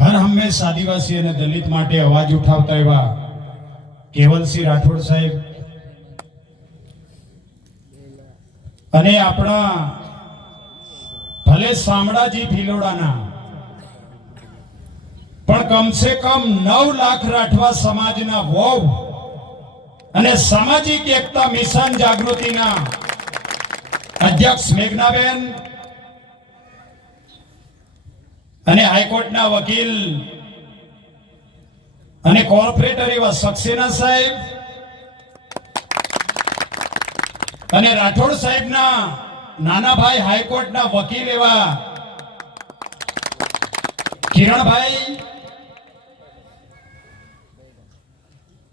હર હંમેશ આદિવાસી અને દલિત માટે અવાજ ઉઠાવતા એવા કેવલસિંહ રાઠોડ સાહેબ. અને આપણા ભલે શામળાજી ભીલોડાના, પણ કમસે કમ નવ લાખ રાઠવા સમાજના વોવ અને સામાજિક એકતા મિશન જાગૃતિના અધ્યક્ષ મેઘનાબેન અને હાઈકોર્ટના વકીલ અને કોર્પોરેટર એવા સક્સેના સાહેબ અને રાઠોડ સાહેબના નાના ભાઈ હાઈકોર્ટના વકીલ એવા કિરણભાઈ,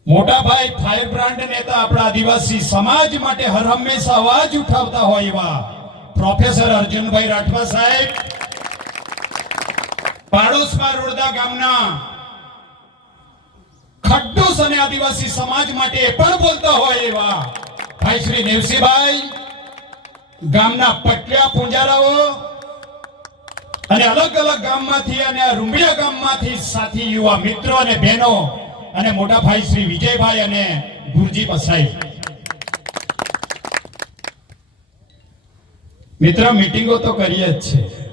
મોટા ભાઈ ફાયર બ્રાન્ડ નેતા આપણા આદિવાસી સમાજ માટે હર હંમેશા અવાજ ઉઠાવતા હોય એવા પ્રોફેસર અર્જુનભાઈ રાઠવા સાહેબ. પાડોશમાં રોડદા ગામના ખડ્ડુસ અને આદિવાસી સમાજ માટે પણ બોલતા હોય એવા ભાઈ શ્રી દેવસીભાઈ ગામના પટલિયા પૂંજારાઓ અને અલગ અલગ ગામમાંથી અને આ રૂંબિયા ગામમાંથી સાથી યુવા મિત્રો અને બહેનો અને મોટા ભાઈ શ્રી વિજયભાઈ અને ગુરજી પસાઈ મિત્ર મીટિંગો તો કરીએ જ છે.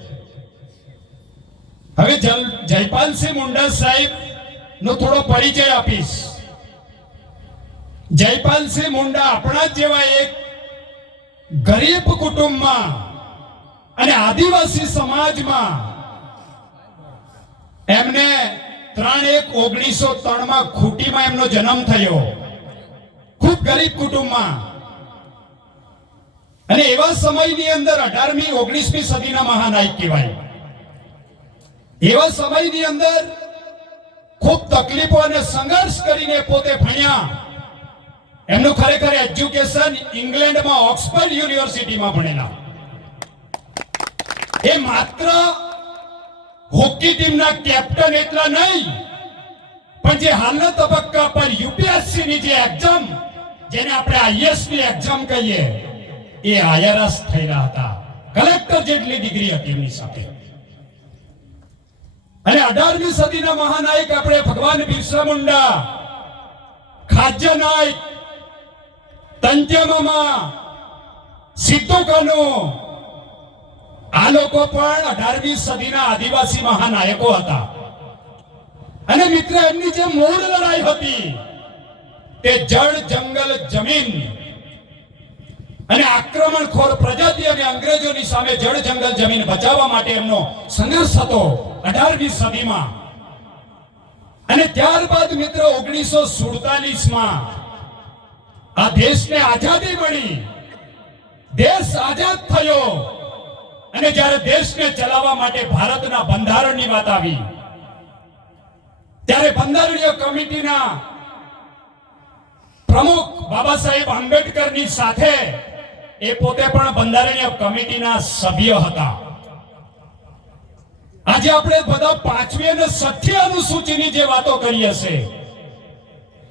હવે જયપાલસિંહ મુંડા સાહેબ નો થોડો પરિચય આપીશ. જયપાલસિંહ મુંડા આપણા જેવા એક ગરીબ કુટુંબમાં અને આદિવાસી સમાજમાં એમને ત્રણ એક ઓગણીસો ત્રણમાં ખૂટીમાં એમનો જન્મ થયો. ખૂબ ગરીબ કુટુંબમાં. અને એવા સમયની અંદર અઢારમી ઓગણીસમી સદીના મહાનાયક કહેવાય. એવા સમયની અંદર ખૂબ તકલીફો અને સંઘર્ષ કરીને પોતે ભણ્યા. એમનું ખરેખર એજ્યુકેશન ઇંગ્લેન્ડમાં ઓક્સફર્ડ યુનિવર્સિટીમાં ભણેલા. એ માત્ર હોકી ટીમના કેપ્ટન એટલા નહીં, પણ જે હાલના તબક્કા પર યુપીએસસી ની જે એક્ઝામ, જેને આપણે આઈએસની એક્ઝામ કહીએ, એ આઈઆરએસ થયેલા હતા. કલેક્ટર જેટલી ડિગ્રી હતી એમની સાથે. અને અઢારમી સદીના મહાનાયક આપણે ભગવાન બિરસા મુંડા ખાજ્ય નાયક તંત્યમામા સિદ્ધુ કાનુ, આ લોકો પણ અઢારમી સદીના આદિવાસી મહાનાયકો હતા. અને મિત્ર, એમની જે મૂળ લડાઈ હતી, તે જળ, જંગલ, જમીન અને આક્રમણખોર પ્રજાતિ અને અંગ્રેજોની સામે જળ, જંગલ, જમીન બચાવવા માટે એમનો સંઘર્ષ હતો. અઢારમી સદીમાં. અને ત્યારબાદ મિત્ર ઓગણીસો સુડતાલીસમાં આ દેશને આઝાદી મળી. દેશ આઝાદ થયો. અને જ્યારે દેશને ચલાવવા માટે ભારતના બંધારણની વાત આવી, ત્યારે બંધારણીય કમિટીના પ્રમુખ બાબા સાહેબ આંબેડકરની સાથે એ પોતે પણ બંધારણીય કમિટીના સભ્ય હતા. આજે આપણે બધા પાંચમી અને છઠ્ઠી અનુસૂચિની જે વાતો કરી હશે,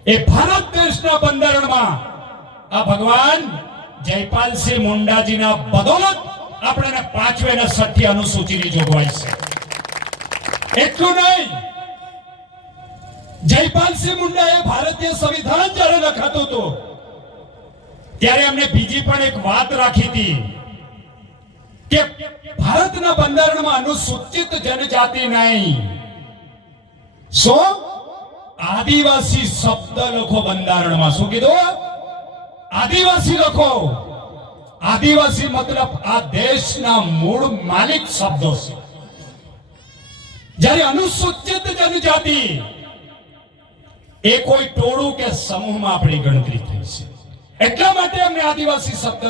એ ભારત દેશના બંધારણમાં આ ભગવાન જયપાલસિંહ મુંડાજીના બદોલત આપણે પાંચમી અને છઠ્ઠી અનુસૂચિની જોગવાઈ છે. એટલું નહીં, જયપાલસિંહ મુંડાએ ભારતીય સંવિધાન જ્યારે લખાતું હતું, ત્યારે એમને બીજી પણ એક વાત રાખી હતી. કે ભારતના બંધારણમાં અનુસૂચિત જનજાતિ નહીં. સો આદિવાસી શબ્દ લખો બંધારણમાં. શું કીધું? આદિવાસી લખો. આદિવાસી મતલબ આ દેશના મૂળ માલિક શબ્દો છે. જ્યારે અનુસૂચિત જનજાતિ એ કોઈ ટોળું કે સમૂહમાં આપણી ગણતરી થઈ છે. એટલા માટે અમને આદિવાસી શબ્દ